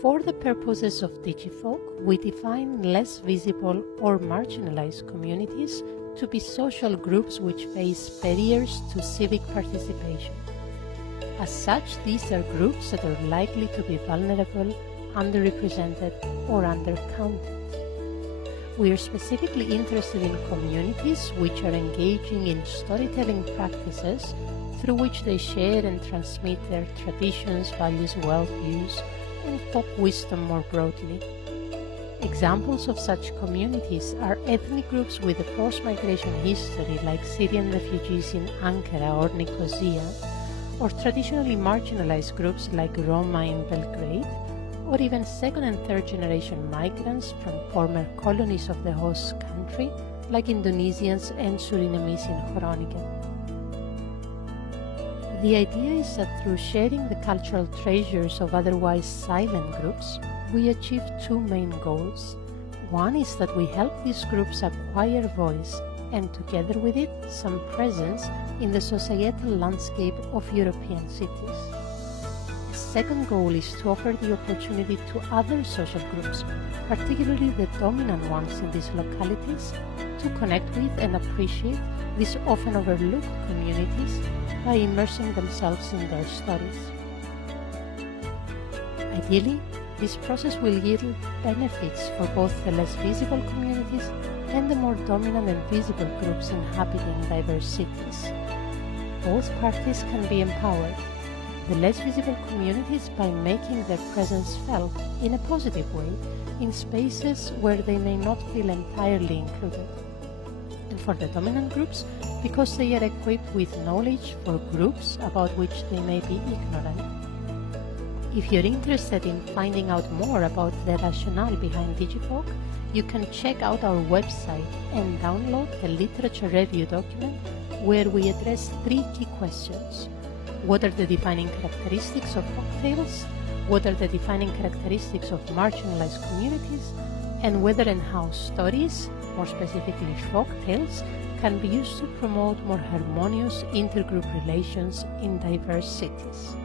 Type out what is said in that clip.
For the purposes of Digifolk, we define less visible or marginalized communities to be social groups which face barriers to civic participation. As such, these are groups that are likely to be vulnerable, underrepresented, or undercounted. We are specifically interested in communities which are engaging in storytelling practices through which they share and transmit their traditions, values, worldviews, and folk wisdom more broadly. Examples of such communities are ethnic groups with a forced migration history like Syrian refugees in Ankara or Nicosia, or traditionally marginalized groups like Roma in Belgrade, or even second and third generation migrants from former colonies of the host country like Indonesians and Surinamese in Groningen. The idea is that through sharing the cultural treasures of otherwise silent groups, we achieve two main goals. One is that we help these groups acquire voice and, together with it, some presence in the societal landscape of European cities. The second goal is to offer the opportunity to other social groups, particularly the dominant ones in these localities, to connect with and appreciate these often overlooked communities by immersing themselves in their stories. Ideally, this process will yield benefits for both the less visible communities and the more dominant and visible groups inhabiting diverse cities. Both parties can be empowered, the less visible communities by making their presence felt in a positive way in spaces where they may not feel entirely included, and for the dominant groups because they are equipped with knowledge for groups about which they may be ignorant. If you're interested in finding out more about the rationale behind Digifolk, you can check out our website and download the literature review document where we address three key questions. What are the defining characteristics of folktales? What are the defining characteristics of marginalized communities? And whether and how stories, more specifically folktales, can be used to promote more harmonious intergroup relations in diverse cities.